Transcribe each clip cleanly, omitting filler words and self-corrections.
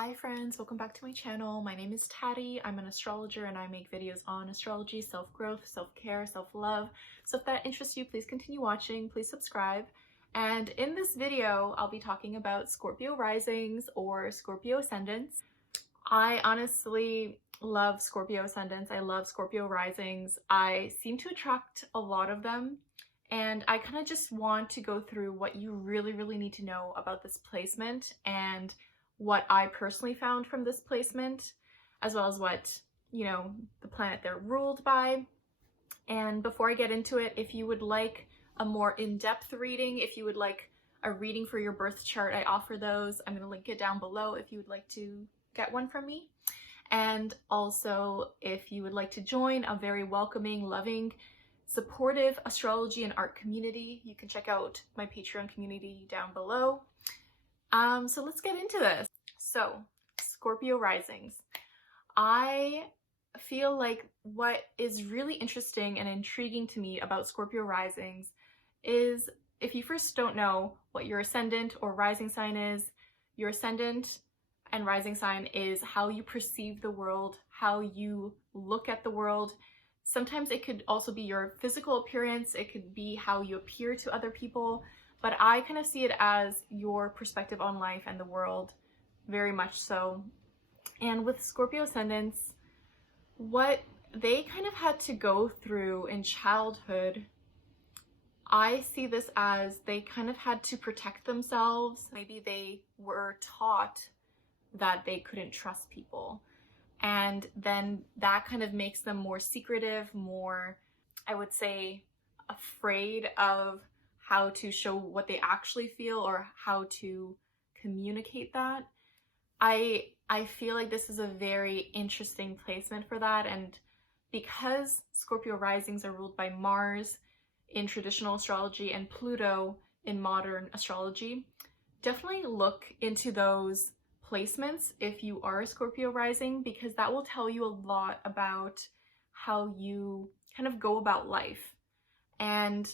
Hi friends, welcome back to my channel. My name is Taddy. I'm an astrologer and I make videos on astrology, self-growth, self-care, self-love. So if that interests you, please continue watching, please subscribe. And in this video, I'll be talking about Scorpio Risings or Scorpio Ascendants. I honestly love Scorpio Ascendants. I love Scorpio Risings. I seem to attract a lot of them. And I kind of just want to go through what you really need to know about this placement and what I personally found from this placement, as well as what, the planet they're ruled by. And before I get into it, if you would like a more in-depth reading, if you would like a reading for your birth chart, I offer those. I'm going to link it down below if you would like to get one from me. And also, if you would like to join a very welcoming, loving, supportive astrology and art community, you can check out my Patreon community down below. So let's get into this. So, Scorpio Risings. I feel like what is really interesting and intriguing to me about Scorpio Risings is, if you first don't know what your ascendant or rising sign is, your ascendant and rising sign is how you perceive the world, how you look at the world. Sometimes it could also be your physical appearance, it could be how you appear to other people, but I kind of see it as your perspective on life and the world, very much so. And with Scorpio Ascendants, what they kind of had to go through in childhood, I see this as they kind of had to protect themselves. Maybe they were taught that they couldn't trust people. And then that kind of makes them more secretive, more, I would say, afraid of how to show what they actually feel or how to communicate that. I feel like this is a very interesting placement for that, and because Scorpio risings are ruled by Mars in traditional astrology and Pluto in modern astrology, definitely look into those placements if you are a Scorpio rising, because that will tell you a lot about how you kind of go about life. And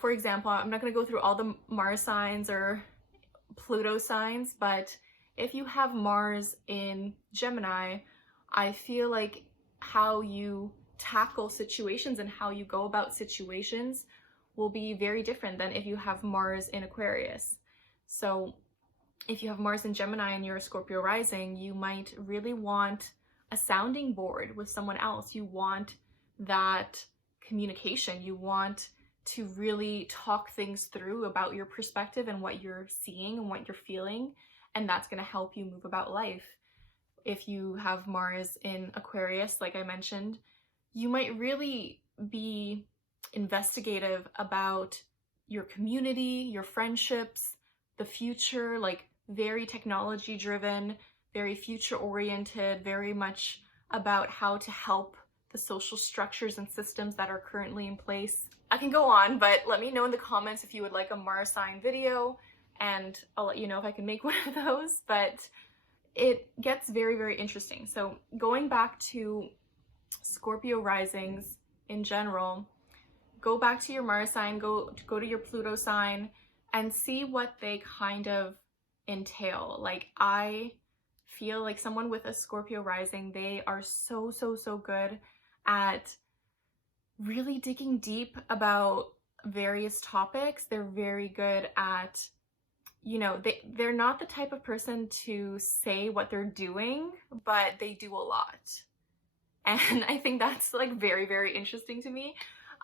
for example, I'm not going to go through all the Mars signs or Pluto signs, but if you have Mars in Gemini, I feel like how you tackle situations and how you go about situations will be very different than if you have Mars in Aquarius. So if you have Mars in Gemini and you're a Scorpio rising, you might really want a sounding board with someone else. You want that communication. You want to really talk things through about your perspective and what you're seeing and what you're feeling, and that's going to help you move about life. If you have Mars in Aquarius, like I mentioned, you might really be investigative about your community, your friendships, the future, like very technology driven, very future oriented, very much about how to help the social structures and systems that are currently in place. I can go on, but let me know in the comments if you would like a Mars sign video, and I'll let you know if I can make one of those, but it gets very interesting. So going back to Scorpio risings in general, go back to your Mars sign, go to your Pluto sign, and see what they kind of entail. Like, I feel like someone with a Scorpio rising, they are so good at really digging deep about various topics. They're very good at, they're not the type of person to say what they're doing, but they do a lot. And I think that's like very interesting to me.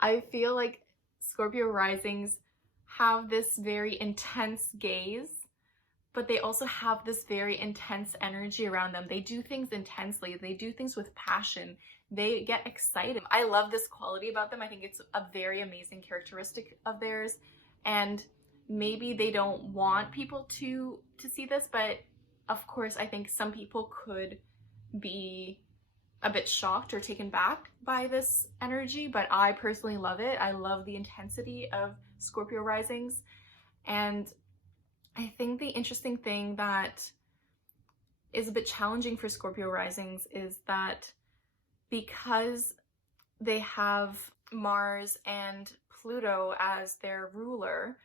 I feel like Scorpio risings have this very intense gaze, but they also have this very intense energy around them. They do things intensely. They do things with passion. They get excited. I love this quality about them. I think it's a very amazing characteristic of theirs. And maybe they don't want people to see this, but of course, I think some people could be a bit shocked or taken back by this energy, but I personally love it. I love the intensity of Scorpio risings. And I think the interesting thing that is a bit challenging for Scorpio risings is that because they have Mars and Pluto as their ruler,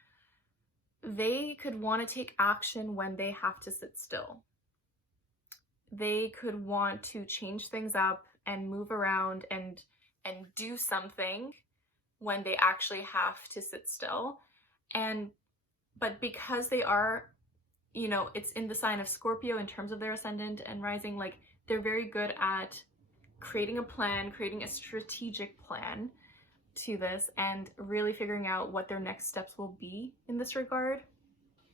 they could want to take action when they have to sit still. they could want to change things up and move around and do something when they actually have to sit still. But because they are, you know, it's in the sign of Scorpio in terms of their ascendant and rising, like they're very good at creating a plan, creating a strategic plan to this, and really figuring out what their next steps will be in this regard.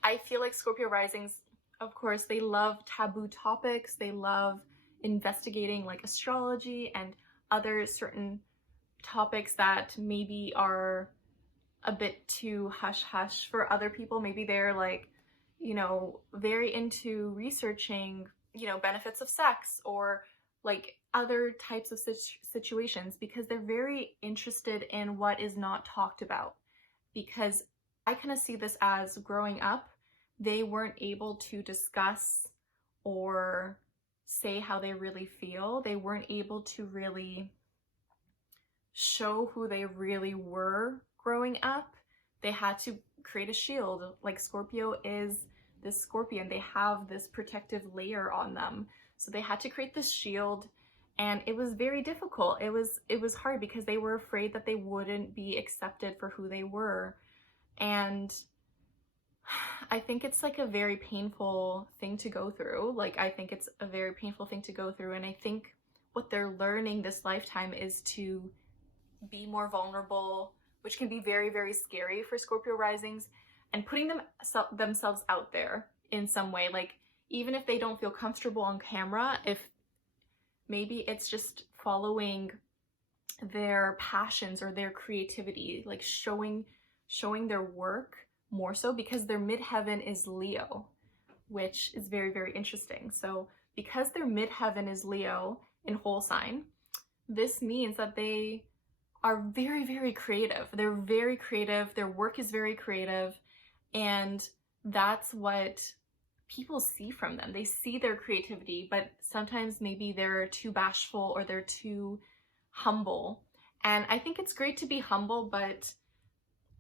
I feel like Scorpio risings, of course, they love taboo topics. They love investigating like astrology and other certain topics that maybe are a bit too hush hush for other people. Maybe they're like, you know, very into researching, you know, benefits of sex or like other types of situations, because they're very interested in what is not talked about. Because I kind of see this as growing up, they weren't able to discuss or say how they really feel. They weren't able to really show who they really were growing up. They had to create a shield. Like Scorpio is this scorpion, they have this protective layer on them. So they had to create this shield, and it was very difficult. It was hard because they were afraid that they wouldn't be accepted for who they were. And I think it's like a very painful thing to go through. Like, I think it's a very painful thing to go through. And I think what they're learning this lifetime is to be more vulnerable, which can be very, very scary for Scorpio risings, and putting themselves out there in some way. Like, even if they don't feel comfortable on camera, if maybe it's just following their passions or their creativity, like showing their work more so, because their midheaven is Leo, which is very, very interesting. So because their midheaven is Leo in whole sign, this means that they are very, very creative. They're very creative. Their work is very creative. And that's what people see from them. They see their creativity, but sometimes maybe they're too bashful or they're too humble. And I think it's great to be humble, but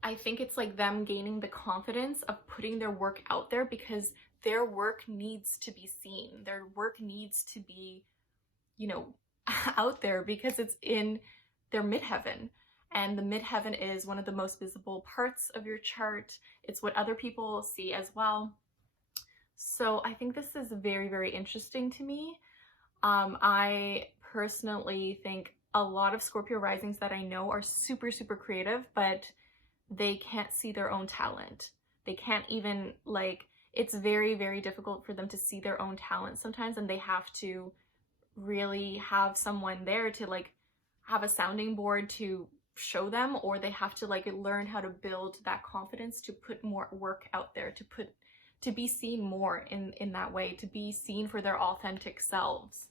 I think it's like them gaining the confidence of putting their work out there, because their work needs to be seen. Their work needs to be, you know, out there, because it's in their midheaven. And the midheaven is one of the most visible parts of your chart. It's what other people see as well. So I think this is very, very interesting to me. I personally think a lot of Scorpio risings that I know are super, super creative, but they can't see their own talent. They can't even, like, it's very, very difficult for them to see their own talent sometimes, and they have to really have someone there to like have a sounding board to show them, or they have to like learn how to build that confidence to put more work out there, to be seen more in that way, to be seen for their authentic selves.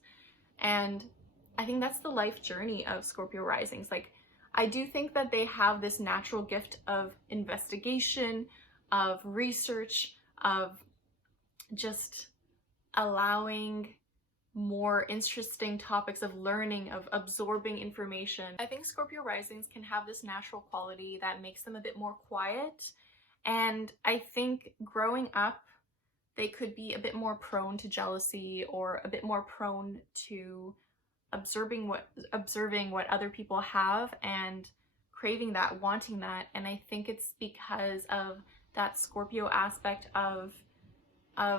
And I think that's the life journey of Scorpio risings. Like, I do think that they have this natural gift of investigation, of research, of just allowing more interesting topics, of learning, of absorbing information. I think Scorpio risings can have this natural quality that makes them a bit more quiet. And I think growing up, they could be a bit more prone to jealousy, or a bit more prone to observing what other people have and craving that, wanting that. And I think it's because of that Scorpio aspect of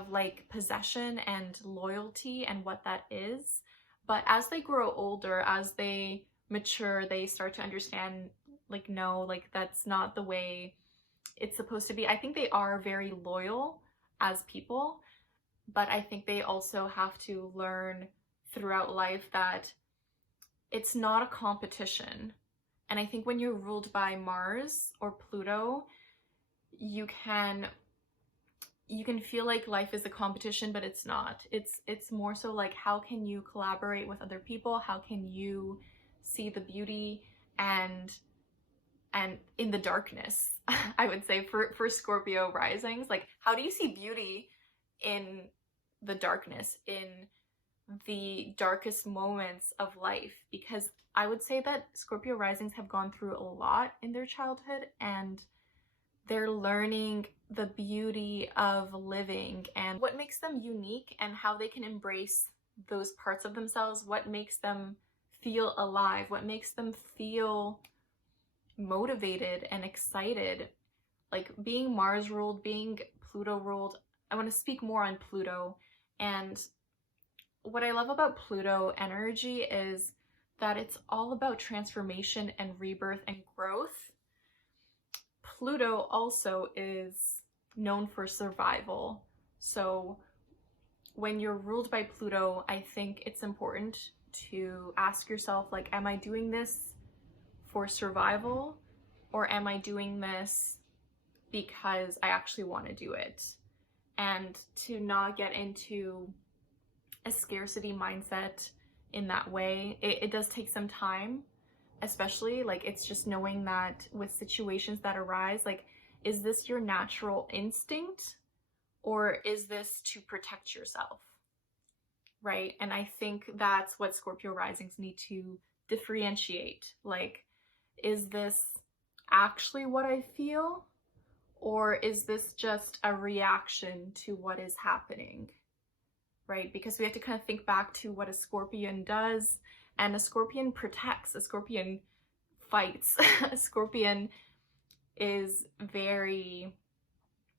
like possession and loyalty and what that is. But as they grow older, as they mature, they start to understand, like, no, like that's not the way it's supposed to be. I think they are very loyal as people, but I think they also have to learn throughout life that it's not a competition. And I think when you're ruled by Mars or Pluto, you can feel like life is a competition, but it's not. It's more so like, how can you collaborate with other people? How can you see the beauty and in the darkness? I would say for Scorpio risings, like, how do you see beauty in the darkness, in the darkest moments of life? Because I would say that Scorpio risings have gone through a lot in their childhood, and they're learning the beauty of living and what makes them unique, and how they can embrace those parts of themselves, what makes them feel alive, what makes them feel motivated and excited. Like being Mars ruled, being Pluto ruled, I want to speak more on Pluto. And what I love about Pluto energy is that it's all about transformation and rebirth and growth. Pluto also is known for survival. So when you're ruled by Pluto, I think it's important to ask yourself, like, am I doing this for survival, or am I doing this because I actually want to do it? And to not get into a scarcity mindset in that way. It does take some time, especially like it's just knowing that with situations that arise, like, is this your natural instinct or is this to protect yourself, right? And I think that's what Scorpio risings need to differentiate. Like, is this actually what I feel, or is this just a reaction to what is happening, right? Because we have to kind of think back to what a Scorpion does, and a Scorpion protects, a Scorpion fights. A Scorpion is very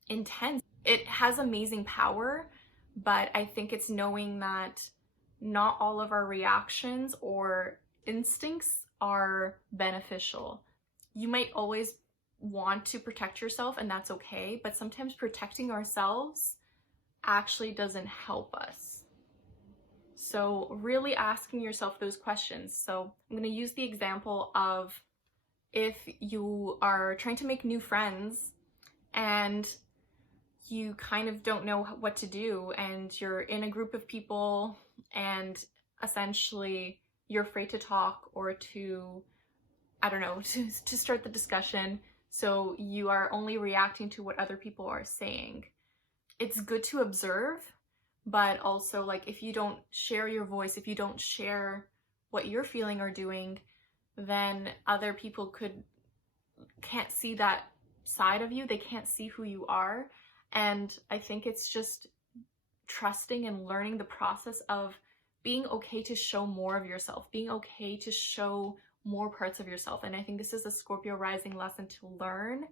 intense. It has amazing power, but I think it's knowing that not all of our reactions or instincts are beneficial. You might always want to protect yourself, and that's okay, but sometimes protecting ourselves actually doesn't help us. So really asking yourself those questions. So I'm going to use the example of if you are trying to make new friends and you kind of don't know what to do, and you're in a group of people and essentially you're afraid to talk or to, I don't know, to start the discussion. So you are only reacting to what other people are saying. It's good to observe, but also, like, if you don't share your voice, if you don't share what you're feeling or doing, then other people can't see that side of you. They can't see who you are. And I think it's just trusting and learning the process of being okay to show more of yourself, being okay to show more parts of yourself. And I think this is a Scorpio rising lesson to learn.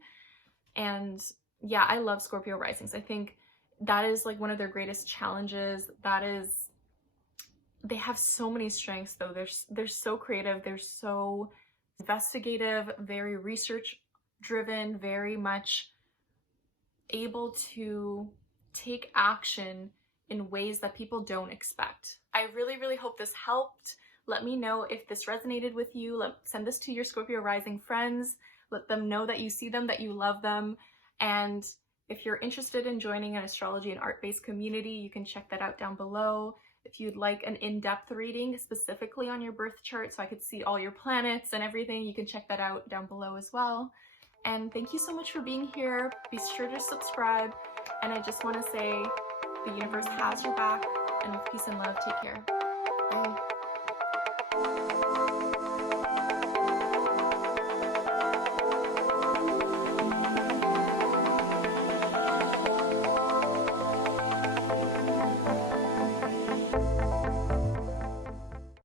And yeah, I love Scorpio risings. I think that is like one of their greatest challenges. They have so many strengths though. They're so creative, they're so investigative, very research driven, very much able to take action in ways that people don't expect. I really, really hope this helped. Let me know if this resonated with you. Send this to your Scorpio rising friends. Let them know that you see them, that you love them. And if you're interested in joining an astrology and art-based community, you can check that out down below. If you'd like an in-depth reading specifically on your birth chart so I could see all your planets and everything, you can check that out down below as well. And thank you so much for being here. Be sure to subscribe. And I just want to say the universe has your back, and with peace and love, take care. Bye.